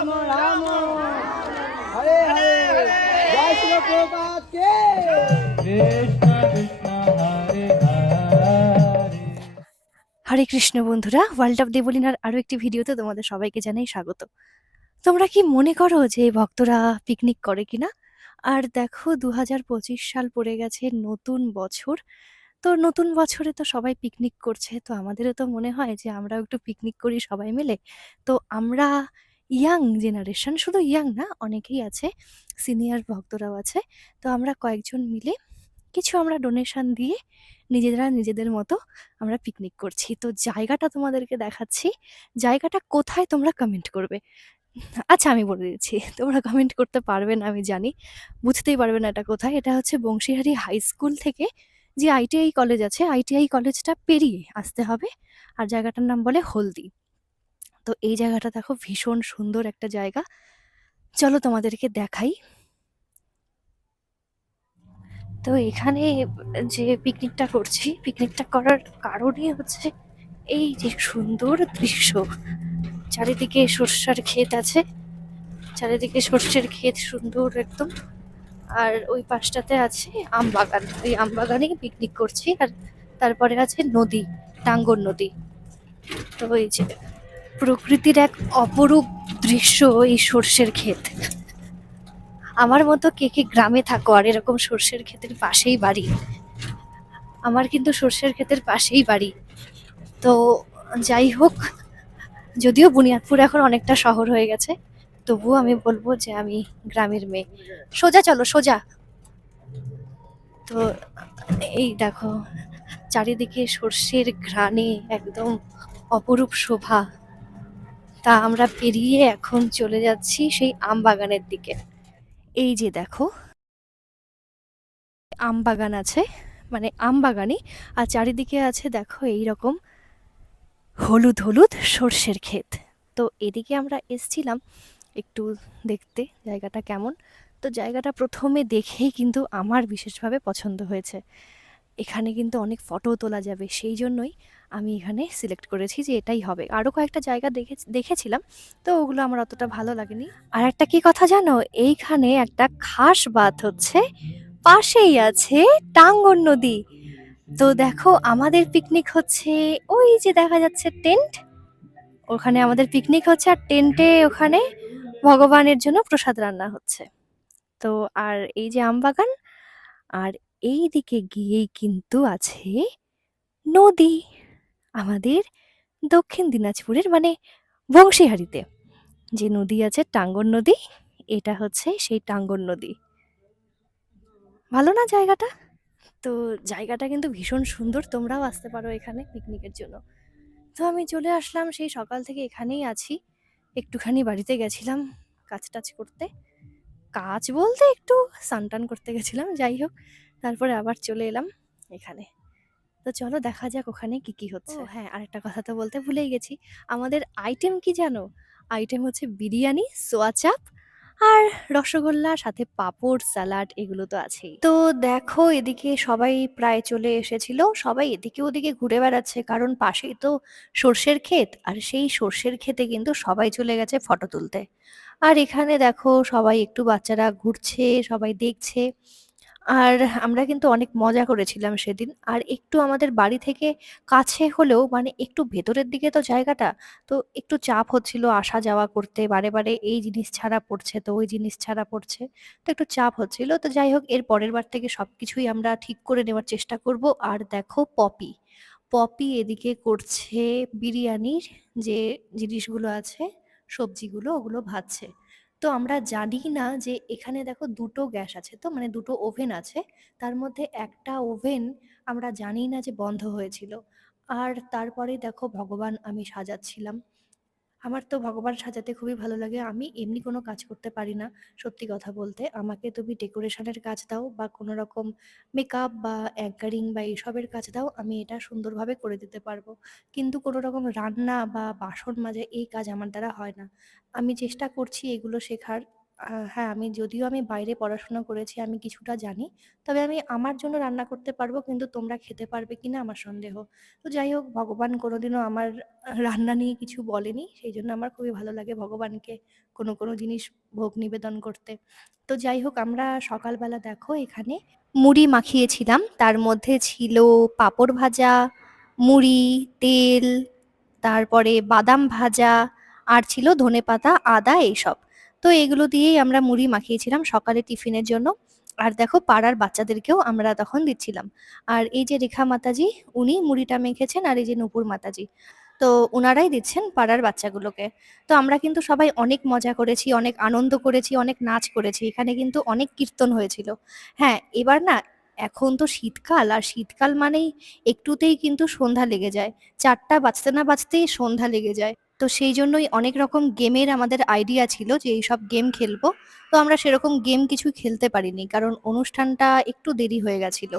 রাম রাম হরে হরে জয় শ্রী প্রভুপাদ কে কৃষ্ণ কৃষ্ণ হরে হরে। হরে কৃষ্ণ বন্ধুরা, world of দেবলিনার আরো একটি ভিডিওতে তোমাদের সবাইকে জানাই স্বাগত। তোমরা কি মনে করো যে ভক্তরা পিকনিক করে কিনা? আর দেখো 2025 সাল পড়ে গেছে, নতুন বছর। তো নতুন বছরে তো সবাই পিকনিক করছে, তো আমাদেরও তো মনে হয় যে আমরাও একটু পিকনিক করি সবাই মিলে। তো আমরা ইয়াং জেনারেশন, শুধু ইয়াং না, অনেকেই আছে, সিনিয়র ভক্তরাও আছে। তো আমরা কয়েকজন মিলে কিছু আমরা ডোনেশন দিয়ে নিজেদের মতো আমরা পিকনিক করছি। তো জায়গাটা তোমাদেরকে দেখাচ্ছি। জায়গাটা কোথায় তোমরা কমেন্ট করবে। আচ্ছা, আমি বলে দিচ্ছি, তোমরা কমেন্ট করতে পারবে না আমি জানি, বুঝতেই পারবে না এটা কোথায়। এটা হচ্ছে বংশীহারি হাই স্কুল থেকে যে আইটিআই কলেজ আছে, আইটিআই কলেজটা পেরিয়ে আসতে হবে। আর জায়গাটার নাম বলে হলদি। তো এই জায়গাটা দেখো, ভীষণ সুন্দর একটা জায়গা। চলো তোমাদেরকে দেখাই। তো এখানে যে পিকনিকটা করছি, পিকনিকটা করার কারণই হচ্ছে এই যে সুন্দর দৃশ্য। চারিদিকে সর্ষার ক্ষেত আছে, চারিদিকে সর্ষের ক্ষেত সুন্দর একদম। আর ওই পাশটাতে আছে আম বাগান, ওই আম বাগানেই পিকনিক করছি। আর তারপরে আছে নদী, টাঙ্গর নদী। তো এই যে প্রকৃতির এক অপরূপ দৃশ্য, এই সর্ষের ক্ষেত। আমার মতো কে কে গ্রামে থাকো আর এরকম সর্ষের ক্ষেতের পাশেই বাড়ি? আমার কিন্তু সর্ষের ক্ষেতের পাশেই বাড়ি। তো যাই হোক, যদিও বুনিয়াদপুর এখন অনেকটা শহর হয়ে গেছে, তবুও আমি বলবো যে আমি গ্রামের মেয়ে। সোজা চলো, সোজা। তো এই দেখো, চারিদিকে সর্ষের ঘ্রাণে একদম অপরূপ শোভা। তা আমরা পেরিয়ে এখন চলে যাচ্ছি সেই আম বাগানের দিকে। এই যে দেখো, আম বাগান আছে, মানে আম বাগানই। আর চারিদিকে আছে দেখো এই রকম হলুদ হলুদ সর্ষের ক্ষেত। তো এদিকে আমরা এসছিলাম একটু দেখতে জায়গাটা কেমন। তো জায়গাটা প্রথমে দেখেই কিন্তু আমার বিশেষভাবে পছন্দ হয়েছে। এখানে কিন্তু অনেক ফটো তোলা যাবে, সেই জন্যই আমি এখানে সিলেক্ট করেছি যে এটাই হবে। আরও কয়েকটা জায়গা দেখেছিলাম, তো ওগুলো আমার অতটা ভালো লাগেনি। আর একটা কি কথা জানো, এইখানে একটা খাস বাত হচ্ছে, পাশেই আছে টাঙ্গর নদী। তো দেখো, আমাদের পিকনিক হচ্ছে, ওই যে দেখা যাচ্ছে টেন্ট, ওখানে আমাদের পিকনিক হচ্ছে। আর টেন্টে ওখানে ভগবানের জন্য প্রসাদ রান্না হচ্ছে। তো আর এই যে আমবাগান, আর এই দিকে গিয়েই কিন্তু আছে নদী, আমাদের দক্ষিণ দিনাজপুরের মানে বংশীহারিতে যে নদী আছে, টাঙ্গর নদী। এটা হচ্ছে সেই টাঙ্গর নদী। ভালো না জায়গাটা? তো জায়গাটা কিন্তু ভীষণ সুন্দর, তোমরাও আসতে পারো এখানে পিকনিকের জন্য। তো আমি চলে আসলাম, সেই সকাল থেকে এখানেই আছি। একটুখানি বাড়িতে গেছিলাম কাজ টাজ করতে, কাজ বলতে একটু স্নান করতে গেছিলাম, যাই হোক। তারপরে আবার চলে এলাম এখানে। তো চলো দেখা যাক ওখানে কি কি হচ্ছে। ও হ্যাঁ, আরেকটা কথা তো বলতে ভুলেই গেছি। আমাদের আইটেম কি জানো? আইটেম হচ্ছে বিরিয়ানি, সোয়া চাপ আর রসগোল্লা, সাথে পাঁপড়, স্যালাড, এগুলো তো আছেই। তো দেখো, এদিকে সবাই প্রায় চলে এসেছিল, সবাই এদিকে ওদিকে ঘুরে বেড়াচ্ছে, কারণ পাশেই তো সর্ষের ক্ষেত। আর সেই সর্ষের ক্ষেতে কিন্তু সবাই চলে গেছে ফটো তুলতে। আর এখানে দেখো সবাই, একটু বাচ্চারা ঘুরছে, সবাই দেখছে। আর আমরা কিন্তু অনেক মজা করেছিলাম সেদিন। আর একটু আমাদের বাড়ি থেকে কাছে হলেও, মানে একটু ভেতরের দিকে তো জায়গাটা, তো একটু চাপ হচ্ছিল আসা যাওয়া করতে, বারে বারে এই জিনিস ছাড়া পড়ছে তো ওই জিনিস ছাড়া পড়ছে, তো একটু চাপ হচ্ছিল। তো যাই হোক, এর পরের বার থেকে সবকিছুই আমরা ঠিক করে নেওয়ার চেষ্টা করব। আর দেখো, পপি পপি এদিকে করছে বিরিয়ানির যে জিনিসগুলো আছে, সবজিগুলো, ওগুলো ভাজছে। তো আমরা জানি না যে এখানে দেখো দুটো গ্যাস আছে, তো মানে দুটো ওভেন আছে। তার মধ্যে একটা ওভেন আমরা জানি না যে বন্ধ হয়েছিল। আর তারপরে দেখো, ভগবান আমি সাজাচ্ছিলাম। আমার তো ভগবান সাজাতে খুবই ভালো লাগে। আমি এমনি কোনো কাজ করতে পারি না, সত্যি কথা বলতে। আমাকে তুমি ডেকোরেশনের কাজ দাও বা কোনো রকম মেকআপ বা অ্যাঙ্কারিং বা এইসবের কাজ দাও, আমি এটা সুন্দরভাবে করে দিতে পারবো। কিন্তু কোনো রকম রান্না বা বাসন মাজা, এই কাজ আমার দ্বারা হয় না। আমি চেষ্টা করছি এগুলো শেখার। হ্যাঁ, যদিও আমি বাইরে পড়াশোনা করেছি, আমি কিছুটা জানি। তবে আমি আমার জন্য রান্না করতে পারবো, কিন্তু তোমরা খেতে পারবে কিনা আমার সন্দেহ। তো যাই হোক, ভগবান কোনোদিনও আমার রান্না নিয়ে কিছু বলেনি। সেইজন্য আমার খুবই ভালো লাগে ভগবানকে কোনো জিনিস ভোগ নিবেদন করতে। তো যাই হোক, আমরা সকালবেলা দেখো এখানে মুড়ি মাখিয়েছিলাম। তার মধ্যে ছিল পাঁপড় ভাজা, মুড়ি, তেল, তারপরে বাদাম ভাজা, আর ছিল ধনেপাতা, আদা এইসব। তো এগুলো দিয়েই আমরা মুড়ি মাখিয়েছিলাম সকালে টিফিনের জন্য। আর দেখো পাড়ার বাচ্চাদেরকেও আমরা তখন দিচ্ছিলাম। আর এই যে রেখা মাতাজি, উনি মুড়িটা মেখেছেন, আর এই যে নূপুর মাতাজি, তো উনারাই দিচ্ছেন পাড়ার বাচ্চাগুলোকে। তো আমরা কিন্তু সবাই অনেক মজা করেছি, অনেক আনন্দ করেছি, অনেক নাচ করেছি। এখানে কিন্তু অনেক কীর্তন হয়েছিল। হ্যাঁ, এবার না, এখন তো শীতকাল, আর শীতকাল মানেই একটুতেই কিন্তু সন্ধ্যা লেগে যায়। ৪টা বাজতে না বাজতেই সন্ধ্যা লেগে যায়। তো সেই জন্যই অনেক রকম গেমের আমাদের আইডিয়া ছিল যে এইসব গেম খেলবো। তো আমরা সেরকম গেম কিছু খেলতে পারিনি, কারণ অনুষ্ঠানটা একটু দেরি হয়ে গেছিল।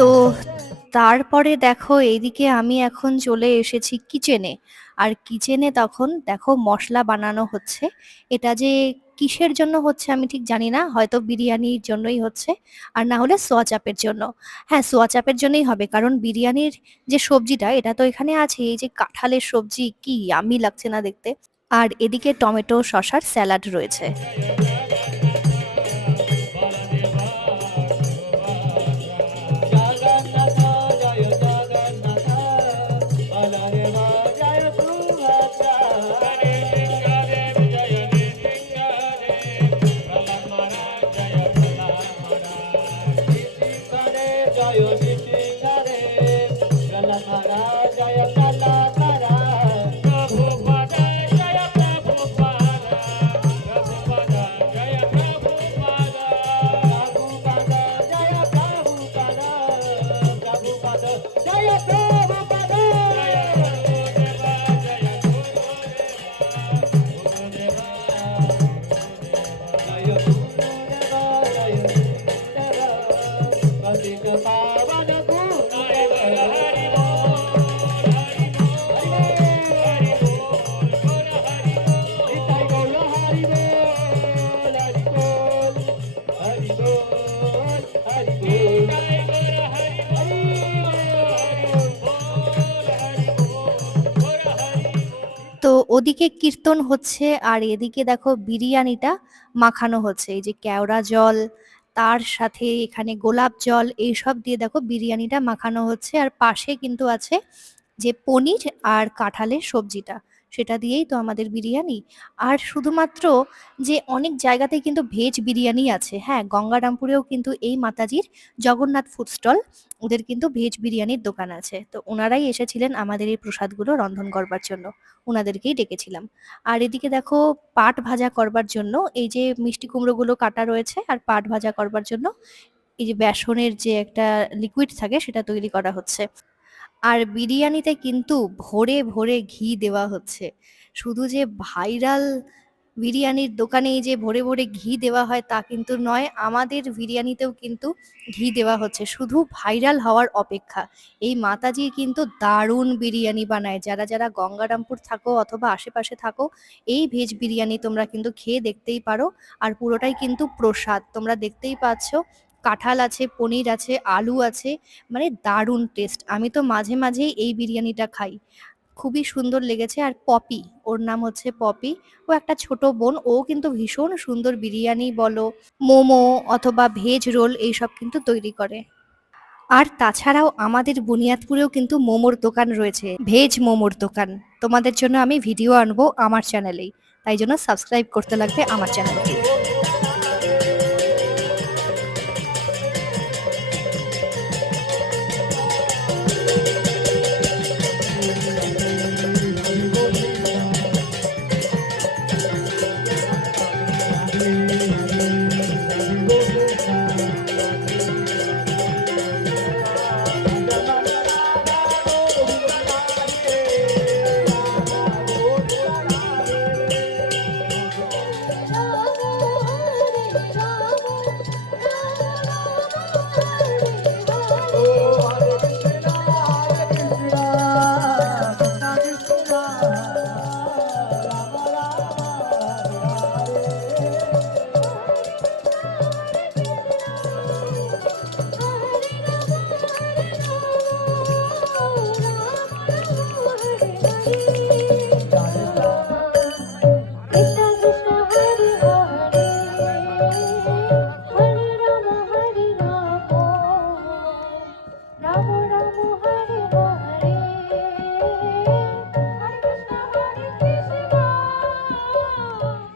তো তারপরে দেখো এইদিকে আমি এখন চলে এসেছি কিচেনে। আর কিচেনে তখন দেখো মশলা বানানো হচ্ছে। এটা যে কিসের জন্য হচ্ছে আমি ঠিক জানি না, হয়তো বিরিয়ানির জন্যই হচ্ছে, আর না হলে সোয়া চাপের জন্য। হ্যাঁ, সোয়া চাপের জন্যই হবে, কারণ বিরিয়ানির যে সবজিটা এটা তো এখানে আছে, এই যে কাঁঠালের সবজি, কি ইয়াম্মি লাগছে না দেখতে। আর এদিকে টমেটো শসার স্যালাড রয়েছে। তো ওদিকে কীর্তন হচ্ছে, আর এদিকে দেখো বিরিয়ানিটা মাখানো হচ্ছে। এই যে কেওড়া জল, তার সাথে এখানে গোলাপ জল, এইসব দিয়ে দেখো বিরিয়ানিটা মাখানো হচ্ছে। আর পাশে কিন্তু আছে যে পনির আর কাঁঠালের সবজিটা, সেটা দিয়েই তো আমাদের বিরিয়ানি। আর শুধুমাত্র যে অনেক জায়গাতেই কিন্তু ভেজ বিরিয়ানি আছে। হ্যাঁ, গঙ্গারামপুরেও কিন্তু এই মাতাজির জগন্নাথ ফুড স্টল, ওদের কিন্তু ভেজ বিরিয়ানির দোকান আছে। তো ওনারাই এসেছিলেন আমাদের এই প্রসাদগুলো রন্ধন করবার জন্য, ওনাদেরকেই ডেকেছিলাম। আর এদিকে দেখো পাট ভাজা করবার জন্য এই যে মিষ্টি কুমড়োগুলো কাটা রয়েছে, আর পাট ভাজা করবার জন্য এই যে বেসনের যে একটা লিকুইড থাকে সেটা তৈরি করা হচ্ছে। আর বিরিয়ানিতে কিন্তু ভরে ভরে ঘি দেওয়া হচ্ছে। শুধু যে ভাইরাল বিরিয়ানির দোকানে এই যে ভরে ভরে ঘি দেওয়া হয় তা কিন্তু নয়, আমাদের বিরিয়ানিতেও কিন্তু ঘি দেওয়া হচ্ছে, শুধু ভাইরাল হওয়ার অপেক্ষা। এই মাতাজি কিন্তু দারুণ বিরিয়ানি বানায়। যারা যারা গঙ্গারামপুর থাকো অথবা আশেপাশে থাকো, এই ভেজ বিরিয়ানি তোমরা কিন্তু খেয়ে দেখতেই পারো। আর পুরোটাই কিন্তু প্রসাদ, তোমরা দেখতেই পাচ্ছ। কাঁঠাল আছে, পনির আছে, আলু আছে, মানে দারুণ টেস্ট। আমি তো মাঝে মাঝেই এই বিরিয়ানিটা খাই, খুবই সুন্দর লেগেছে। আর পপি, ওর নাম হচ্ছে পপি, ও একটা ছোট বোন, ও কিন্তু ভীষণ সুন্দর বিরিয়ানি বলো, মোমো অথবা ভেজ রোল এইসব কিন্তু তৈরি করে। আর তাছাড়াও আমাদের বুনিয়াদপুরেও কিন্তু মোমোর দোকান রয়েছে, ভেজ মোমোর দোকান। তোমাদের জন্য আমি ভিডিও আনবো আমার চ্যানেলেই, তাই জন্য সাবস্ক্রাইব করতে লাগবে আমার চ্যানেলটি।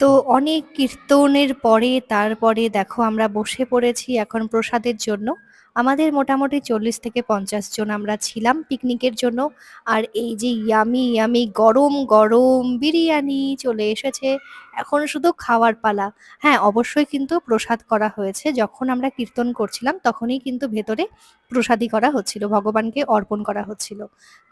তো অনেক কীর্তনের পরে তারপরে দেখো আমরা বসে পড়েছি এখন প্রসাদের জন্য। আমাদের মোটামুটি 40 থেকে 50 জন আমরা ছিলাম পিকনিকের জন্য। আর এই যে ইয়ামি ইয়ামি গরম গরম বিরিয়ানি চলে এসেছে, এখন শুধু খাওয়ার পালা। হ্যাঁ, অবশ্যই কিন্তু প্রসাদ করা হয়েছে, যখন আমরা কীর্তন করছিলাম তখনই কিন্তু ভেতরে প্রসাদী করা হচ্ছিল, ভগবানকে অর্পণ করা হচ্ছিল।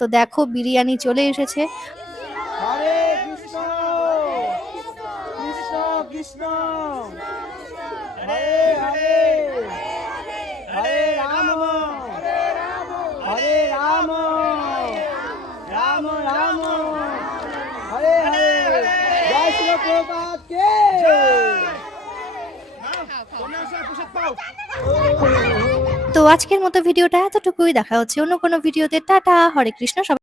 তো দেখো বিরিয়ানি চলে এসেছে। হরে কৃষ্ণ কৃষ্ণ কৃষ্ণ হরে হরে হরে রাম হরে রাম রাম রাম হরে হরে। জয় শ্রী প্রভুপাদ কে। তো আজকের মতো ভিডিওটা এতটুকুই, দেখা হচ্ছে অন্য কোনো ভিডিওতে। টাটা, হরে কৃষ্ণ।